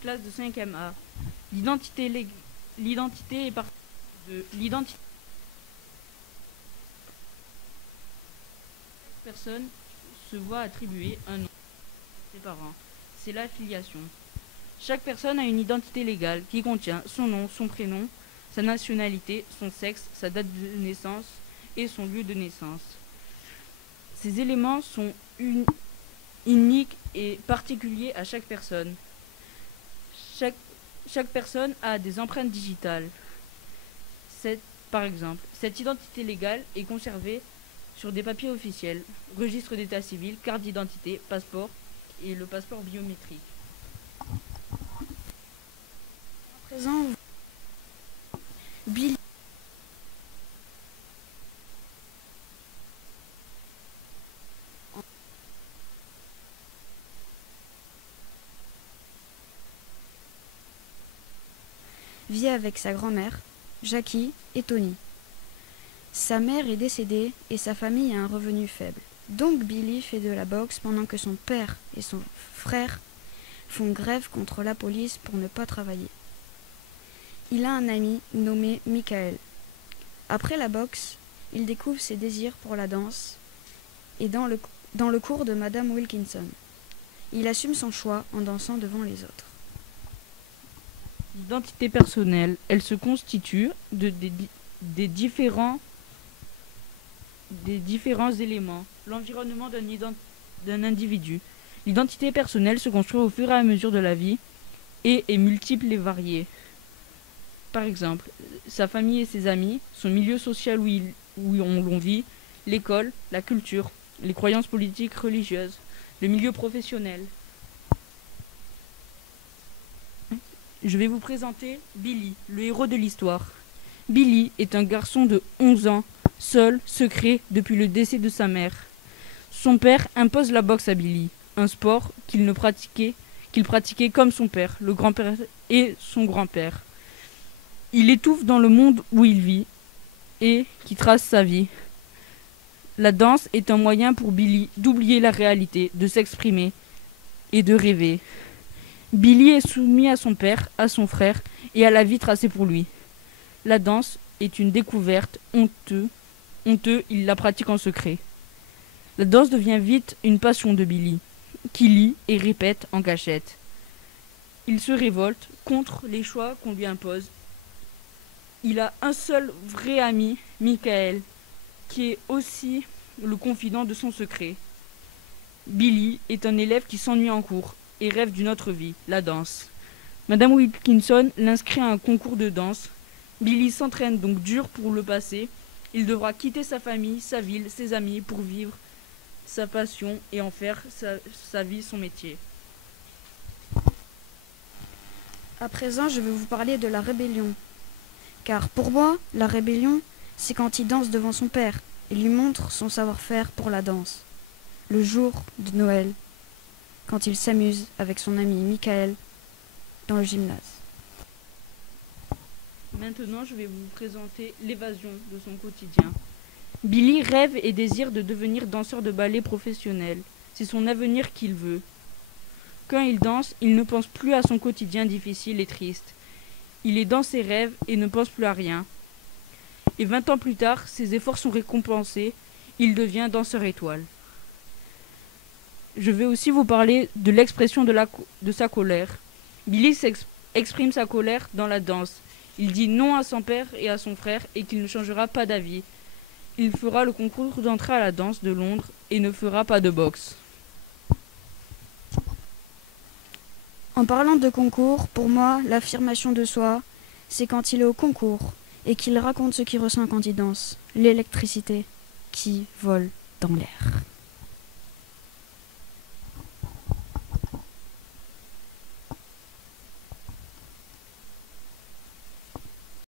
classe de 5e A. L'identité est partie de l'identité. Chaque personne se voit attribuer un nom à ses parents. C'est la filiation. Chaque personne a une identité légale qui contient son nom, son prénom, sa nationalité, son sexe, sa date de naissance et son lieu de naissance. Ces éléments sont uniques et particuliers à chaque personne. Chaque personne a des empreintes digitales. Par exemple, cette identité légale est conservée sur des papiers officiels, registre d'état civil, carte d'identité, passeport et le passeport biométrique. À présent, Billy vit avec sa grand-mère, Jackie et Tony. Sa mère est décédée et sa famille a un revenu faible. Donc Billy fait de la boxe pendant que son père et son frère font grève contre la police pour ne pas travailler. Il a un ami nommé Michael. Après la boxe, il découvre ses désirs pour la danse et dans le cours de Madame Wilkinson. Il assume son choix en dansant devant les autres. L'identité personnelle, elle se constitue des différents éléments. L'environnement d'un individu. L'identité personnelle se construit au fur et à mesure de la vie et est multiple et variée. Par exemple, sa famille et ses amis, son milieu social où l'on vit, l'école, la culture, les croyances politiques, religieuses, le milieu professionnel. Je vais vous présenter Billy, le héros de l'histoire. Billy est un garçon de 11 ans, seul, secret, depuis le décès de sa mère. Son père impose la boxe à Billy, un sport qu'il pratiquait comme son père, le grand-père et son grand-père. Il étouffe dans le monde où il vit et qui trace sa vie. La danse est un moyen pour Billy d'oublier la réalité, de s'exprimer et de rêver. Billy est soumis à son père, à son frère et à la vie tracée pour lui. La danse est une découverte honteux, il la pratique en secret. La danse devient vite une passion de Billy, qui lit et répète en cachette. Il se révolte contre les choix qu'on lui impose. Il a un seul vrai ami, Michael, qui est aussi le confident de son secret. Billy est un élève qui s'ennuie en cours et rêve d'une autre vie, la danse. Madame Wilkinson l'inscrit à un concours de danse. Billy s'entraîne donc dur pour le passer. Il devra quitter sa famille, sa ville, ses amis pour vivre sa passion et en faire sa vie, son métier. À présent, je vais vous parler de la rébellion. Car pour moi, la rébellion, c'est quand il danse devant son père et lui montre son savoir-faire pour la danse. Le jour de Noël, quand il s'amuse avec son ami Michael dans le gymnase. Maintenant, je vais vous présenter l'évasion de son quotidien. Billy rêve et désire de devenir danseur de ballet professionnel. C'est son avenir qu'il veut. Quand il danse, il ne pense plus à son quotidien difficile et triste. Il est dans ses rêves et ne pense plus à rien. Et 20 ans plus tard, ses efforts sont récompensés. Il devient danseur étoile. Je vais aussi vous parler de l'expression de sa colère. Billy exprime sa colère dans la danse. Il dit non à son père et à son frère et qu'il ne changera pas d'avis. Il fera le concours d'entrée à la danse de Londres et ne fera pas de boxe. En parlant de concours, pour moi, l'affirmation de soi, c'est quand il est au concours et qu'il raconte ce qu'il ressent quand il danse, l'électricité qui vole dans l'air.